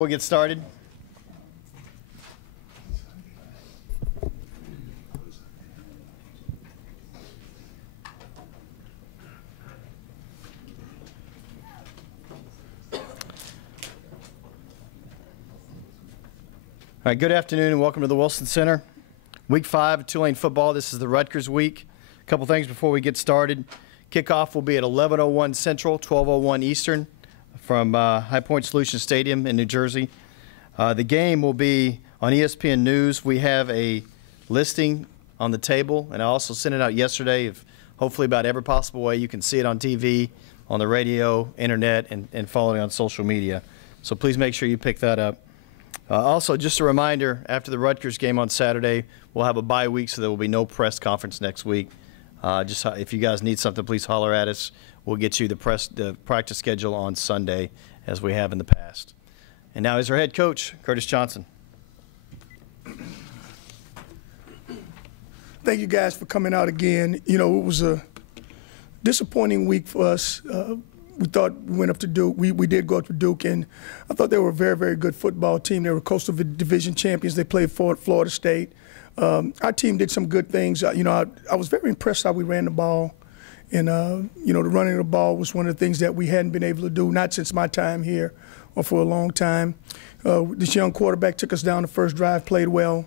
We'll get started. All right, good afternoon and welcome to the Wilson Center. Week 5 of Tulane football. This is the Rutgers week. A couple things before we get started. Kickoff will be at 11:01 Central, 12:01 Eastern from High Point Solutions Stadium in New Jersey. The game will be on ESPN News. We have a listing on the table, and I also sent it out yesterday of hopefully about every possible way you can see it on TV, on the radio, internet, and following on social media. So please make sure you pick that up. Also, just a reminder, after the Rutgers game on Saturday, we'll have a bye week, so there will be no press conference next week. Just if you guys need something, please holler at us. We'll get you the practice schedule on Sunday, as we have in the past. And now is our head coach, Curtis Johnson. Thank you guys for coming out again. You know, it was a disappointing week for us. We thought we went up to Duke. We did go up to Duke, and I thought they were a very, very good football team. They were Coastal Division champions. They played for Florida State. Our team did some good things. I was very impressed how we ran the ball. And, the running of the ball was one of the things that we hadn't been able to do, not since my time here or for a long time. This young quarterback took us down the first drive, played well.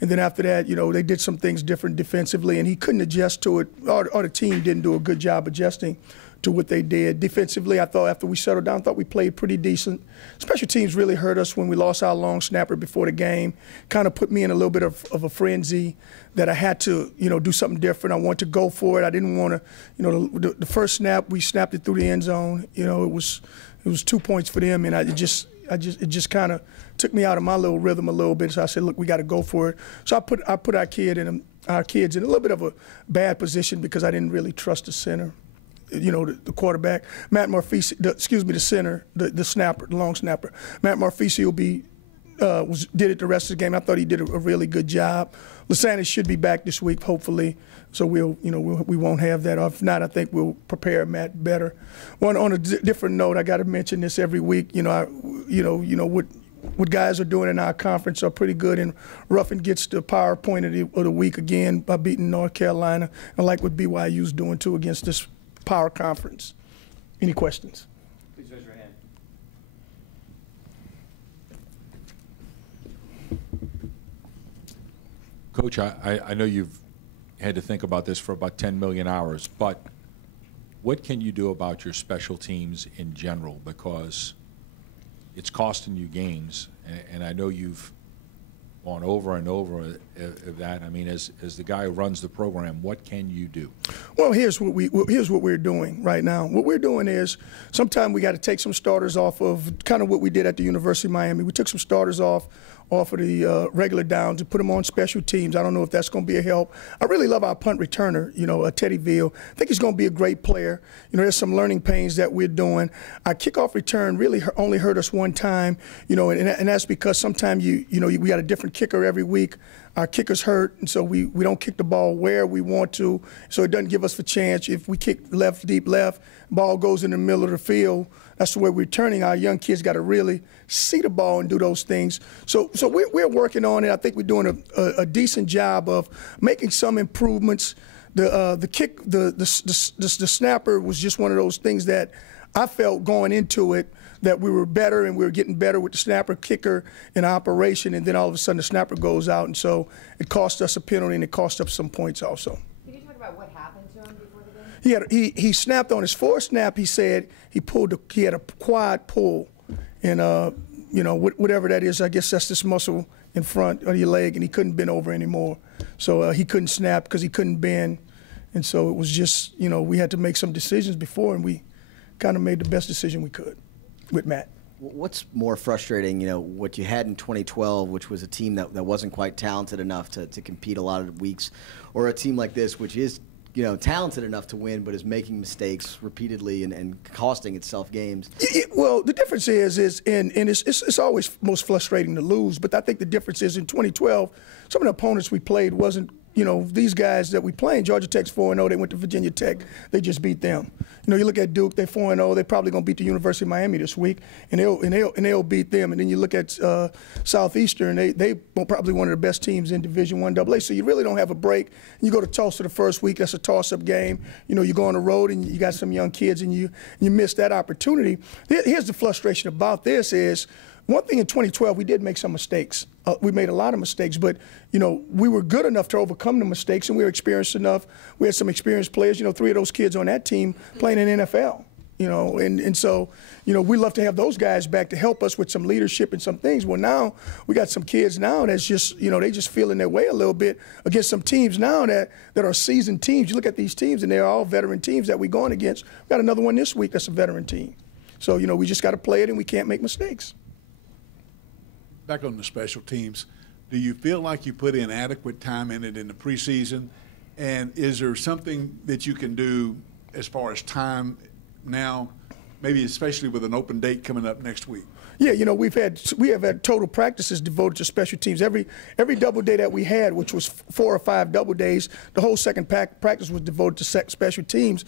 And then after that, they did some things different defensively, and he couldn't adjust to it, or the team didn't do a good job adjusting to what they did. Defensively, I thought after we settled down, I thought we played pretty decent. Special teams really hurt us when we lost our long snapper before the game. Kind of put me in a little bit of a frenzy that I had to, do something different. I wanted to go for it. I didn't want to, the first snap, we snapped it through the end zone. It was 2 points for them, and it just kind of took me out of my little rhythm a little bit. So I said, look, we got to go for it. So I put our kids in a little bit of a bad position because I didn't really trust the center. The quarterback, Matt Marfisi, the center, the snapper, the long snapper. Matt Marfisi did it the rest of the game. I thought he did a really good job. Lasanis should be back this week, hopefully, so we won't have that. If not, I think we'll prepare Matt better. On a different note, I got to mention this every week. What guys are doing in our conference are pretty good, and Ruffin gets the PowerPoint of the week again by beating North Carolina. I like what BYU's doing too against this power conference. Any questions? Please raise your hand. Coach, I know you've had to think about this for about 10 million hours, but what can you do about your special teams in general? Because it's costing you games, and I know you've gone over and over of that. I mean, as the guy who runs the program, what can you do? Well, here's what we're doing right now. What we're doing is sometimes we got to take some starters off of kind of what we did at the University of Miami. We took some starters off of the regular downs and put them on special teams. I don't know if that's going to be a help. I really love our punt returner, Teddy Veal. I think he's going to be a great player. There's some learning pains that we're doing. Our kickoff return really only hurt us one time, and that's because sometimes we got a different kicker every week. Our kickers hurt, and so we don't kick the ball where we want to, so it doesn't give us a chance. If we kick left, deep left, ball goes in the middle of the field, that's the way we're turning. Our young kids got to really see the ball and do those things. So we're working on it. I think we're doing a decent job of making some improvements. The kick, the snapper was just one of those things that I felt going into it that we were better, and we were getting better with the snapper kicker in operation, and then all of a sudden the snapper goes out, and so it cost us a penalty and it cost us some points also. Can you talk about what happened to him before the game? He snapped on his fourth snap. He said he had a quad pull, and whatever that is, I guess that's this muscle in front of your leg, and he couldn't bend over anymore. So he couldn't snap because he couldn't bend, and so it was just we had to make some decisions before, and we kind of made the best decision we could with Matt. What's more frustrating, what you had in 2012, which was a team that wasn't quite talented enough to compete a lot of weeks, or a team like this, which is talented enough to win, but is making mistakes repeatedly and costing itself games? Well, the difference is it's always most frustrating to lose, but I think the difference is in 2012, some of the opponents we played wasn't these guys that we play, Georgia Tech's 4-0. They went to Virginia Tech. They just beat them. You look at Duke. They're 4-0. They're probably going to beat the University of Miami this week, and they'll beat them. And then you look at Southeastern. They probably one of the best teams in Division I AA. So you really don't have a break. You go to Tulsa the first week. That's a toss-up game. You go on the road and you got some young kids, and you miss that opportunity. Here's the frustration about this is, one thing in 2012, we did make some mistakes. We made a lot of mistakes, but, we were good enough to overcome the mistakes, and we were experienced enough. We had some experienced players. 3 of those kids on that team playing in NFL, and so, we love to have those guys back to help us with some leadership and some things. Well, now we got some kids now that's just, they just feeling their way a little bit against some teams now that are seasoned teams. You look at these teams, and they're all veteran teams that we're going against. We got another one this week that's a veteran team. So, we just got to play it, and we can't make mistakes. Back on the special teams, do you feel like you put in adequate time in it in the preseason? And is there something that you can do as far as time now, maybe especially with an open date coming up next week? Yeah, we have had total practices devoted to special teams. Every double day that we had, which was 4 or 5 double days, the whole second practice was devoted to special teams.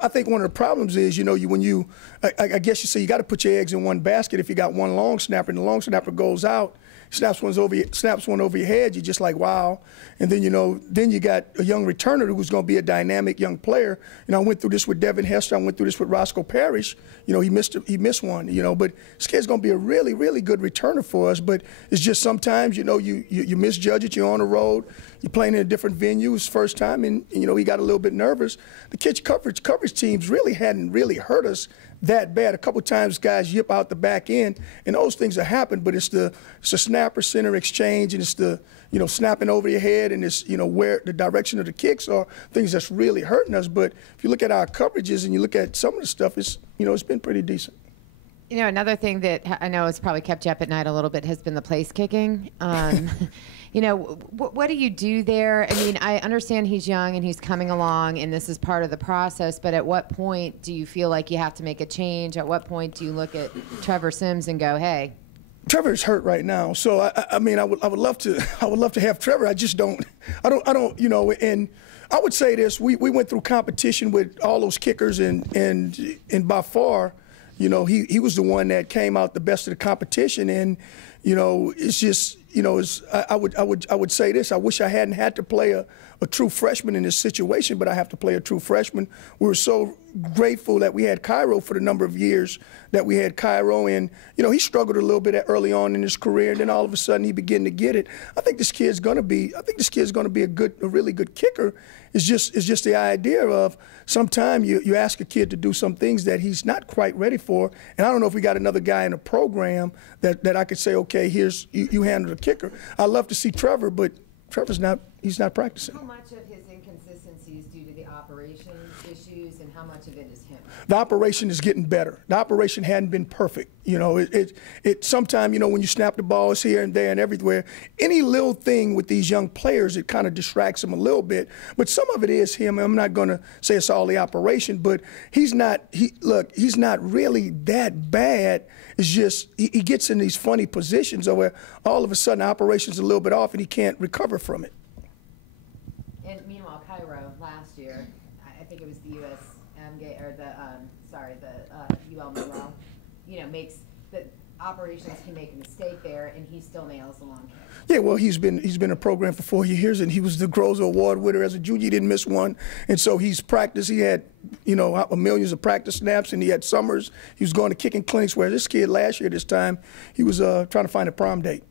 I think one of the problems is, I guess you say you got to put your eggs in one basket. If you got one long snapper and the long snapper goes out, snaps one over your head, you're just like, wow. And then, then you got a young returner who's going to be a dynamic young player. I went through this with Devin Hester. I went through this with Roscoe Parrish. He missed one, but this kid's going to be a really, really good returner for us. But it's just sometimes, you misjudge it. You're on the road. You're playing in a different venue. It's first time, and he got a little bit nervous. The kids' coverage teams really hadn't really hurt us that bad. A couple times guys yip out the back end, and those things have happened, but it's the snapper center exchange, and it's the snapping over your head, and it's where the direction of the kicks are things that's really hurting us. But if you look at our coverages and you look at some of the stuff, it's it's been pretty decent. Another thing that I know has probably kept you up at night a little bit has been the place kicking. What do you do there? I mean, I understand he's young and he's coming along and this is part of the process, but at what point do you feel like you have to make a change? At what point do you look at Trevor Sims and go, hey? Trevor's hurt right now, so I would love to have Trevor. I just don't, and I would say this, we went through competition with all those kickers and by far, he was the one that came out the best of the competition, and it's just, I would say this. I wish I hadn't had to play a true freshman in this situation, but I have to play a true freshman. We were so grateful that we had Cairo for the number of years that we had Cairo, and he struggled a little bit early on in his career, and then all of a sudden he began to get it. I think this kid's going to be a really good kicker. It's just the idea of sometimes you ask a kid to do some things that he's not quite ready for, and I don't know if we got another guy in the program that I could say, okay, here's you handle the kicker. I love to see Trevor, but Trevor's not practicing. How much of his inconsistency is due to the operations issues, and how much of it is him? The operation is getting better. The operation hadn't been perfect. Sometimes, when you snap the balls here and there and everywhere, any little thing with these young players, it kind of distracts them a little bit. But some of it is him. I'm not going to say it's all the operation, but he's not really that bad. It's just he gets in these funny positions where all of a sudden the operation's a little bit off and he can't recover from it. And meanwhile, Cairo last year, I think it was the UL Monroe, makes the operations can make a mistake there, and he still nails the long kick. Yeah, well, he's been a program for 4 years, and he was the Groza Award winner as a junior. He didn't miss one, and so he's practiced. He had millions of practice snaps, and he had summers. He was going to kicking clinics. Where this kid last year, this time, he was trying to find a prom date.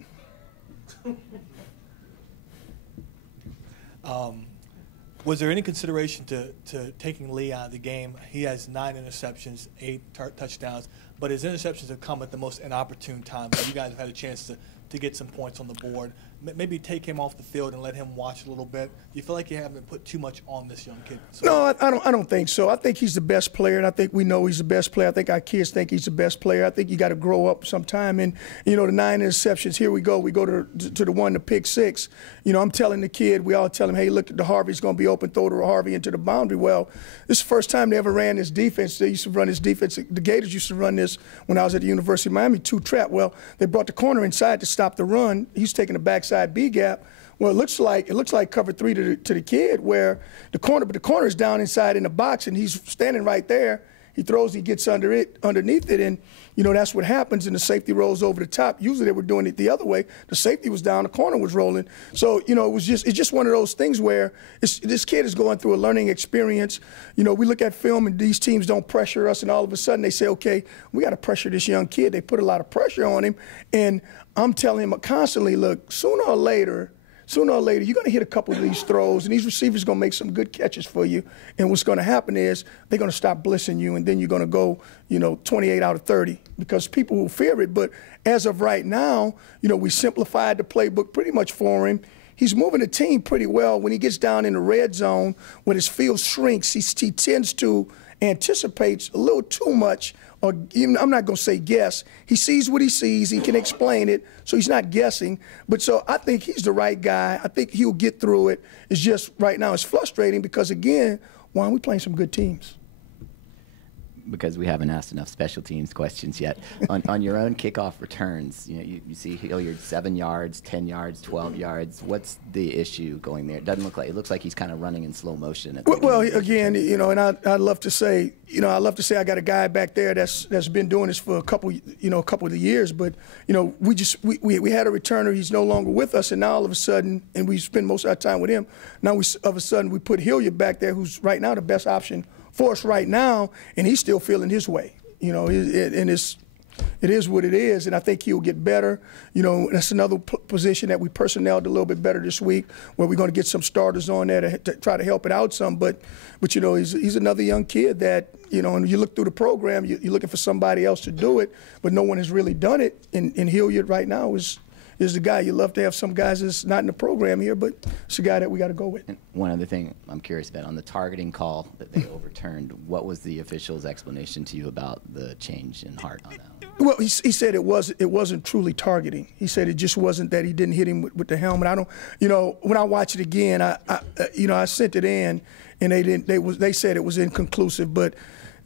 Was there any consideration to taking Lee out of the game? He has 9 interceptions, 8 touchdowns, but his interceptions have come at the most inopportune time. You guys have had a chance to get some points on the board. Maybe take him off the field and let him watch a little bit. Do you feel like you haven't put too much on this young kid? No, I don't think so. I think he's the best player, and I think we know he's the best player. I think our kids think he's the best player. I think you got to grow up sometime. And, the 9 interceptions, here we go. We go to the one, the pick 6. I'm telling the kid, we all tell him, hey, look, the Harvey's going to be open, throw to Harvey into the boundary. Well, this is the first time they ever ran this defense. They used to run this defense. The Gators used to run this when I was at the University of Miami, 2-trap. Well, they brought the corner inside the stop the run. He's taking a backside B gap. Well, it looks like cover 3 to the kid, where the corner is down inside in the box, and he's standing right there. He throws, he gets underneath it, and that's what happens. And the safety rolls over the top. Usually they were doing it the other way. The safety was down, the corner was rolling. So it's just one of those things where this kid is going through a learning experience. We look at film and these teams don't pressure us, and all of a sudden they say, okay, we got to pressure this young kid. They put a lot of pressure on him, and I'm telling him constantly, look, sooner or later, you're going to hit a couple of these throws, and these receivers are going to make some good catches for you. And what's going to happen is they're going to stop blitzing you, and then you're going to go, 28 out of 30, because people will fear it. But as of right now, we simplified the playbook pretty much for him. He's moving the team pretty well. When he gets down in the red zone, when his field shrinks, he tends to anticipate a little too much, or even, I'm not going to say guess. He sees what he sees. He can explain it, so he's not guessing. But so I think he's the right guy. I think he'll get through it. It's just right now it's frustrating because, again, why aren't we playing some good teams? Because we haven't asked enough special teams questions yet. On your own kickoff returns, you see Hilliard 7 yards, 10 yards, 12 yards. What's the issue going there? It looks like he's kind of running in slow motion. Well, again, and I'd love to say, I got a guy back there that's been doing this for a couple of years, but we had a returner. He's no longer with us, and now all of a sudden, and we spend most of our time with him. Now all of a sudden we put Hilliard back there, who's right now the best option for us right now, and he's still feeling his way. And it is what it is, and I think he'll get better. That's another position that we personneled a little bit better this week, where we're going to get some starters on there to try to help it out some. But he's another young kid that, and you look through the program, you're looking for somebody else to do it, but no one has really done it. And Hilliard right now is the guy. You love to have some guys that's not in the program here, but it's the guy that we got to go with. And one other thing I'm curious about, on the targeting call that they overturned, what was the official's explanation to you about the change in Hart on that? Well, he said it wasn't truly targeting. He said it just wasn't that he didn't hit him with the helmet. I don't, when I watch it again, I sent it in, and they said it was inconclusive, but.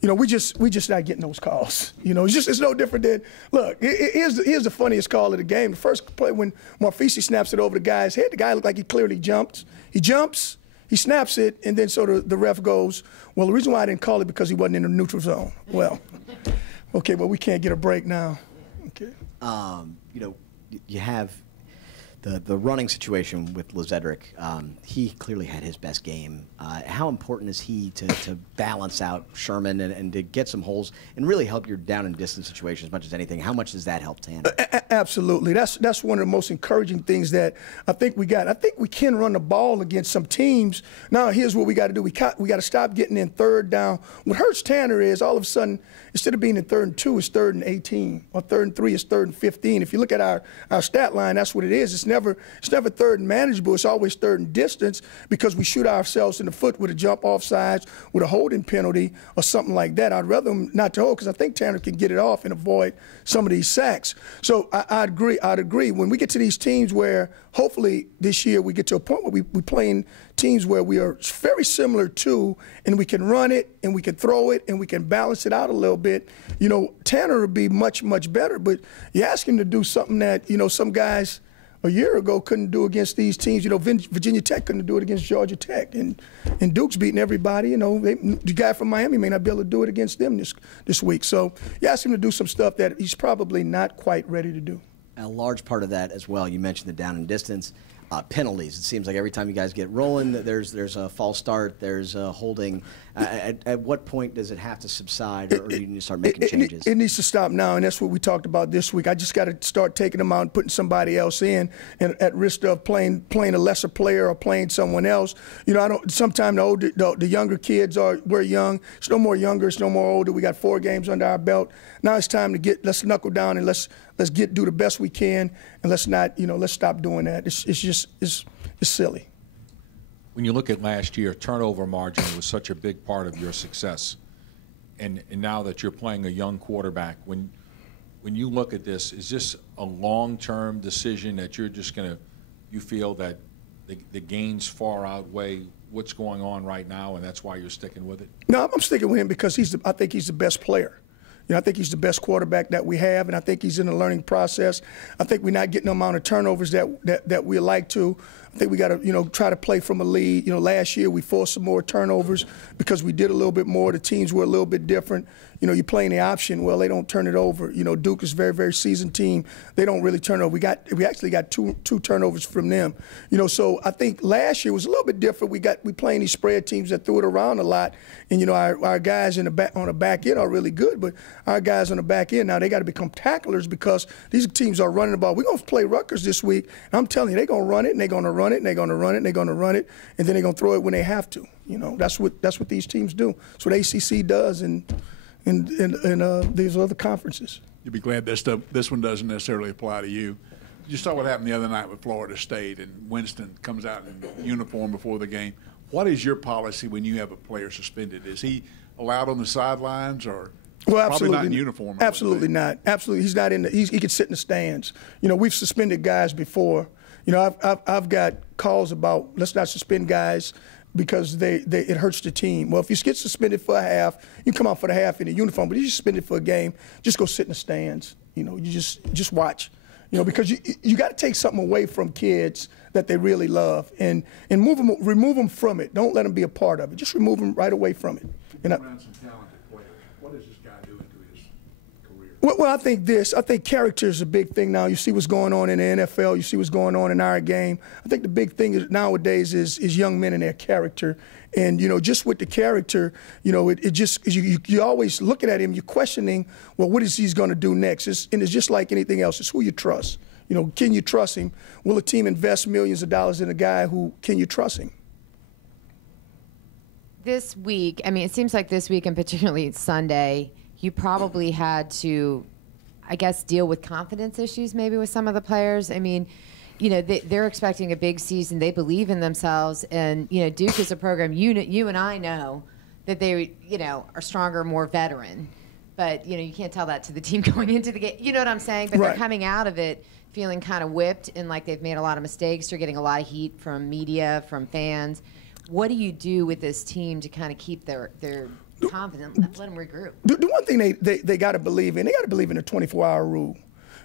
We just not getting those calls. It's no different than, look, here's the funniest call of the game. The first play when Marfisi snaps it over the guy's head, the guy looked like he clearly jumped. He jumps, he snaps it, and then so the ref goes, well, the reason why I didn't call it because he wasn't in the neutral zone. Well, okay, well, we can't get a break now. Okay. You have the running situation with Lezedrick. He clearly had his best game. How important is he to balance out Sherman and to get some holes and really help your down and distance situation as much as anything? How much does that help Tanner? Absolutely. That's one of the most encouraging things that I think we got. I think we can run the ball against some teams. Now, here's what we got to do. We got to stop getting in third down. What hurts Tanner is all of a sudden, instead of being in 3rd and 2, it's 3rd and 18, or 3rd and 3, it's 3rd and 15. If you look at our stat line, that's what it is. It's never 3rd and manageable. It's always 3rd and distance, because we shoot ourselves in the foot with a jump off sides, with a holding penalty or something like that. I'd rather him not to hold, because I think Tanner can get it off and avoid some of these sacks. So I'd agree. When we get to these teams where hopefully this year we get to a point where we playing teams where we are very similar to, and we can run it and we can throw it and we can balance it out a little bit, Tanner would be much, much better. But you ask him to do something that, some guys a year ago couldn't do against these teams. Virginia Tech couldn't do it against Georgia Tech, and Duke's beating everybody. The guy from Miami may not be able to do it against them this week. So you ask him to do some stuff that he's probably not quite ready to do. A large part of that as well, you mentioned the down and distance. Penalties. It seems like every time you guys get rolling, there's a false start, there's a holding. At what point does it have to subside, or do you need to start making changes? It needs to stop now, and that's what we talked about this week. I just got to start taking them out and putting somebody else in, and at risk of playing a lesser player or playing someone else. Sometimes the younger kids we're young. It's no more younger. It's no more older. We got 4 games under our belt. Now it's time to let's knuckle down and let's do the best we can, and let's stop doing that. It's silly. When you look at last year, turnover margin was such a big part of your success, and now that you're playing a young quarterback, when you look at this, is this a long-term decision that you feel that the gains far outweigh what's going on right now, and that's why you're sticking with it? No, I'm sticking with him because I think he's the best player. You know, I think he's the best quarterback that we have, and I think he's in the learning process. I think we're not getting the amount of turnovers that we like to. I think we got to, you know, try to play from a lead. You know, last year we forced some more turnovers because we did a little bit more. The teams were a little bit different. You know, you're playing the option. Well, they don't turn it over. You know, Duke is a very, very seasoned team. They don't really turn over. We actually got two turnovers from them. You know, so I think last year was a little bit different. We playing these spread teams that threw it around a lot, and you know, our guys on the back end are really good, but our guys on the back end now they got to become tacklers because these teams are running the ball. We're gonna play Rutgers this week, and I'm telling you, they're gonna run it, and they're gonna run it, and they're gonna run it, and they're gonna run it, and then they're gonna throw it when they have to. You know, that's what these teams do. That's what ACC does, and these other conferences. You'll be glad this one doesn't necessarily apply to you. You saw what happened the other night with Florida State, and Winston comes out in uniform before the game. What is your policy when you have a player suspended? Is he allowed on the sidelines, or probably not in uniform? Absolutely not. Absolutely, he's not in the. He can sit in the stands. You know, we've suspended guys before. You know, I've got calls about let's not suspend guys because it hurts the team. Well, if you get suspended for a half, you come out for the half in a uniform, but you suspended for a game, just go sit in the stands. You know, you just watch. You know, because you got to take something away from kids that they really love and remove them from it. Don't let them be a part of it. Just remove them right away from it. Around some talented players. What is this guy doing to his career? Well, I think character is a big thing now. You see what's going on in the NFL. You see what's going on in our game. I think the big thing nowadays is young men and their character. And, you know, just with the character, you know, it just you're always looking at him, you're questioning, well, what is he going to do next? And it's just like anything else. It's who you trust. You know, can you trust him? Will a team invest millions of dollars in a guy who can you trust him? This week, I mean, it seems like this week, and particularly Sunday, you probably had to, I guess, deal with confidence issues maybe with some of the players. I mean, you know, they're expecting a big season. They believe in themselves. And, you know, Duke is a program, you and I know that they, you know, are stronger, more veteran. But, you know, you can't tell that to the team going into the game. You know what I'm saying? But right. They're coming out of it feeling kind of whipped and like they've made a lot of mistakes. They're getting a lot of heat from media, from fans. What do you do with this team to kind of keep their confidence, let them regroup? The one thing they got to believe in, they got to believe in the 24-hour rule.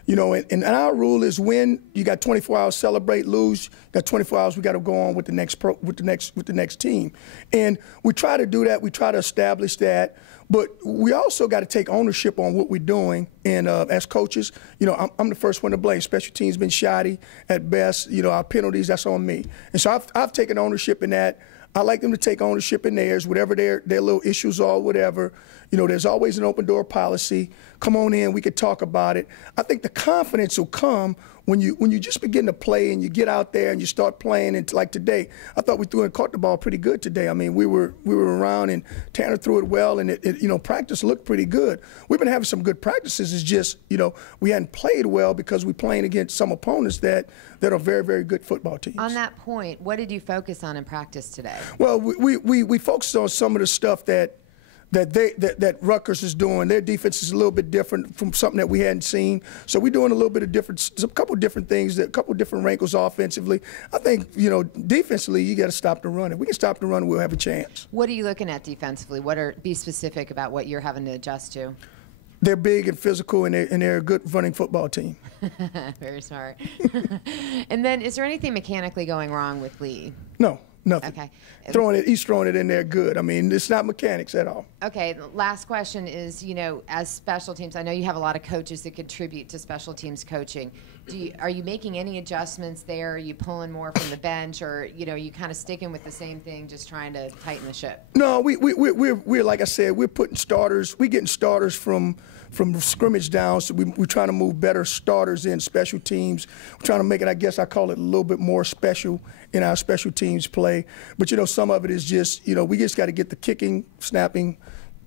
You know, and our rule is when you got 24 hours, celebrate, lose. You got 24 hours. We got to go on with the next team, and we try to do that. We try to establish that, but we also got to take ownership on what we're doing. And as coaches, you know, I'm the first one to blame. Special teams been shoddy at best. You know, our penalties, that's on me. And so I've taken ownership in that. I like them to take ownership in theirs, whatever their little issues are, whatever. You know, there's always an open door policy. Come on in, we could talk about it. I think the confidence will come when you just begin to play and you get out there and you start playing. And like today, I thought we threw and caught the ball pretty good today. I mean, we were around and Tanner threw it well, and it you know, practice looked pretty good. We've been having some good practices. It's just, you know, we hadn't played well because we're playing against some opponents that are very, very good football teams. On that point, what did you focus on in practice today? Well, we focused on some of the stuff that Rutgers is doing. Their defense is a little bit different from something that we hadn't seen. So we're doing a little bit of different, a couple different things, a couple different wrinkles offensively. I think, you know, defensively, you got to stop the run. If we can stop the run, we'll have a chance. What are you looking at defensively? Be specific about what you're having to adjust to. They're big and physical, and they're a good running football team. Very smart. And then, is there anything mechanically going wrong with Lee? No. Nothing. Okay. He's throwing it in there good. I mean, it's not mechanics at all. Okay. The last question is, you know, as special teams, I know you have a lot of coaches that contribute to special teams coaching. Are you making any adjustments there? Are you pulling more from the bench, or, you know, are you kind of sticking with the same thing, just trying to tighten the ship? No, we're like I said, we're putting starters. We're getting starters from scrimmage down. So we're trying to move better starters in special teams. We're trying to make it, I guess I call it a little bit more special in our special teams play. But, you know, some of it is just, you know, we just got to get the kicking, snapping,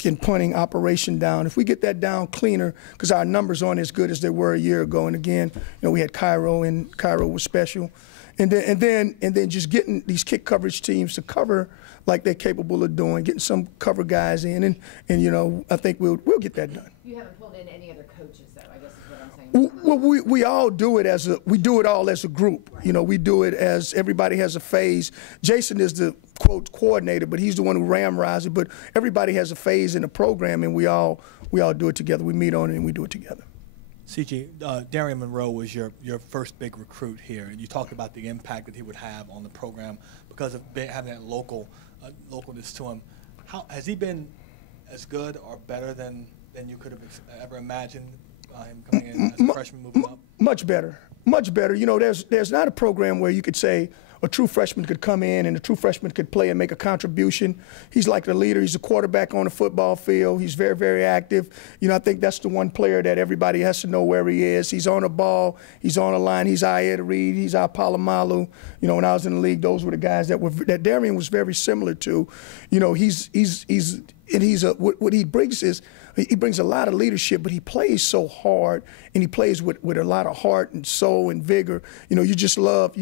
and punting operation down. If we get that down cleaner, because our numbers aren't as good as they were a year ago. And again, you know, we had Cairo, and Cairo was special. And then just getting these kick coverage teams to cover like they're capable of doing, getting some cover guys in, and you know, I think we'll get that done. You haven't pulled in any other coaches, though, I guess is what I'm saying. Well, we all do it we do it all as a group. You know, we do it as everybody has a phase. Jason is the quote coordinator, but he's the one who ramrods it. But everybody has a phase in the program, and we all do it together. We meet on it and we do it together. CG, Darian Monroe was your first big recruit here, and you talked about the impact that he would have on the program because of having that localness to him. How has he been as good or better than you could have ever imagined? Him coming in as a freshman, moving up? Much better. Much better. You know, there's not a program where you could say a true freshman could come in and a true freshman could play and make a contribution. He's like the leader. He's a quarterback on the football field. He's very, very active. You know, I think that's the one player that everybody has to know where he is. He's on the ball. He's on the line. He's our Ed Reed. He's our Palomalu. You know, when I was in the league, those were the guys that Darian was very similar to. You know, what he brings is he brings a lot of leadership, but he plays so hard and he plays with a lot of heart and soul and vigor. You know, you just love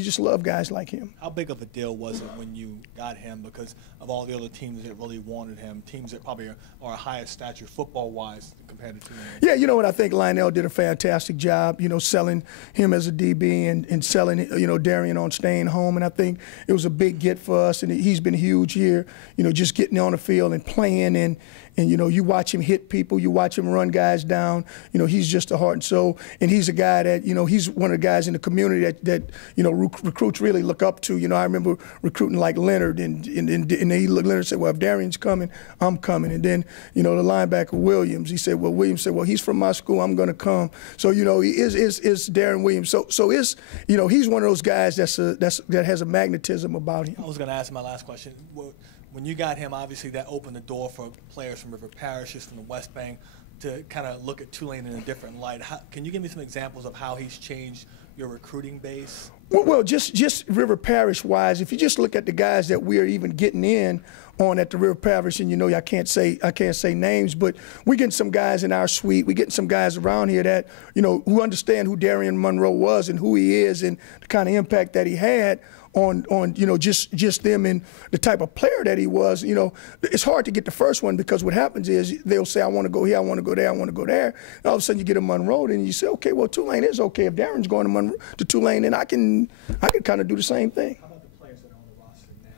guys like him. How big of a deal was it when you got him because of all the other teams that really wanted him, teams that probably are highest stature football-wise compared to Tulane? Yeah, you know what, I think Lionel did a fantastic job, you know, selling him as a DB and selling, you know, Darian on staying home. And I think it was a big get for us, and he's been huge here, you know, just getting on the field and playing. And you know, you watch him hit people, you watch him run guys down. You know, he's just a heart and soul. And he's a guy that, you know, he's one of the guys in the community that you know, recruits really look up to. You know, I remember recruiting like Leonard, and Leonard said, well, if Darian's coming, I'm coming. And then, you know, the linebacker Williams, Williams said, well, he's from my school, I'm going to come. So, you know, he is Darren Williams. So it's, you know, he's one of those guys that has a magnetism about him. I was going to ask my last question. When you got him, obviously that opened the door for players from River Parishes, from the West Bank, to kind of look at Tulane in a different light. Can you give me some examples of how he's changed your recruiting base? Well, just River Parish-wise, if you just look at the guys that we are even getting in on at the River Parish, and you know I can't say names, but we're getting some guys in our suite. We're getting some guys around here that, you know, who understand who Darian Monroe was and who he is and the kind of impact that he had on you know, just them and the type of player that he was. You know, it's hard to get the first one because what happens is they'll say, I want to go here, I want to go there, I want to go there. And all of a sudden you get a Monroe, and you say, okay, well, Tulane is okay. If Darren's going to Tulane, then I can kind of do the same thing. How about the players that are on the roster now?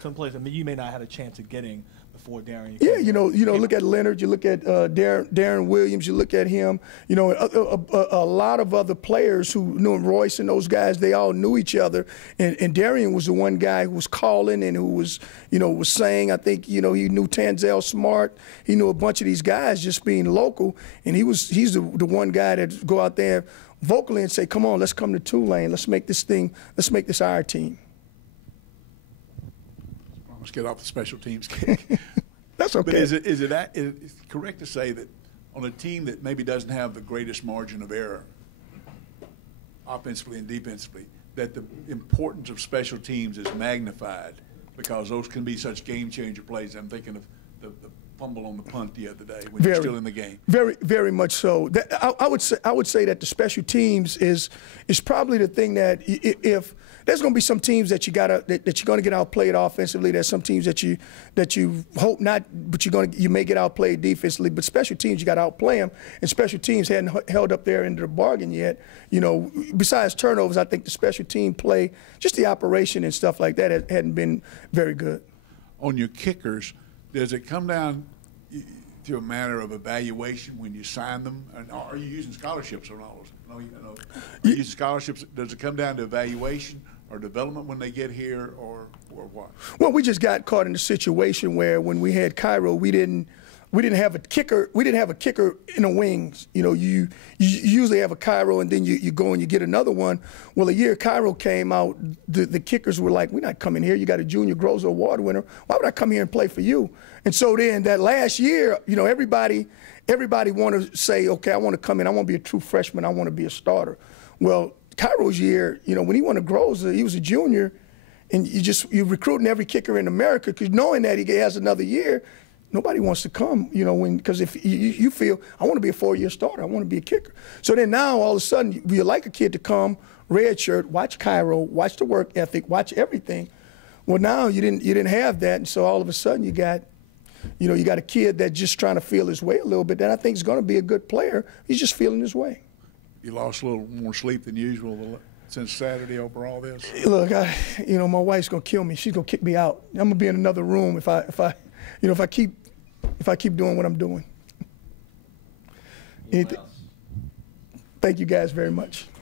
Some players that you may not have had a chance of getting before Darian. Yeah, you know, look at Leonard, you look at Darren Williams, you look at him, you know, a lot of other players who knew him, Royce and those guys, they all knew each other. And Darian was the one guy who was calling and who was, you know, was saying, I think, you know, he knew Tanzel Smart, he knew a bunch of these guys just being local, and he's the one guy that go out there vocally and say, come on, let's come to Tulane, let's make this our team. Let's get off the special teams kick. That's okay. But is it correct to say that on a team that maybe doesn't have the greatest margin of error, offensively and defensively, that the importance of special teams is magnified because those can be such game-changer plays? I'm thinking of the fumble on the punt the other day when you're still in the game. Very, very much so. I would say that the special teams is probably the thing that if there's going to be some teams that you're going to get outplayed offensively. There's some teams that you hope not, but you may get outplayed defensively. But special teams, you got to outplay them, and special teams hadn't held up their end of the bargain yet. You know, besides turnovers, I think the special team play, just the operation and stuff like that, hadn't been very good. On your kickers, does it come down to a matter of evaluation when you sign them? And are you using scholarships on all those? No, you know, are you using scholarships? Does it come down to evaluation or development when they get here, or what? Well, we just got caught in a situation where when we had Cairo, we didn't have a kicker. We didn't have a kicker in the wings. You know, you usually have a Cairo, and then you go and you get another one. Well, a year Cairo came out, the kickers were like, we're not coming here. You got a junior Grozo Award winner. Why would I come here and play for you? And so then that last year, you know, everybody want to say, okay, I want to come in. I want to be a true freshman. I want to be a starter. Well, Cairo's year, you know, when he won a Groza, he was a junior, and you're recruiting every kicker in America because knowing that he has another year, nobody wants to come, you know, because if you feel, I want to be a 4-year starter, I want to be a kicker. So then now all of a sudden you like a kid to come, red shirt, watch Cairo, watch the work ethic, watch everything. Well, now you didn't have that, and so all of a sudden you got a kid that's just trying to feel his way a little bit. That I think is going to be a good player. He's just feeling his way. you lost a little more sleep than usual since Saturday over all this? Look, my wife's gonna kill me. She's gonna kick me out. I'm gonna be in another room if I keep doing what I'm doing. Thank you guys very much.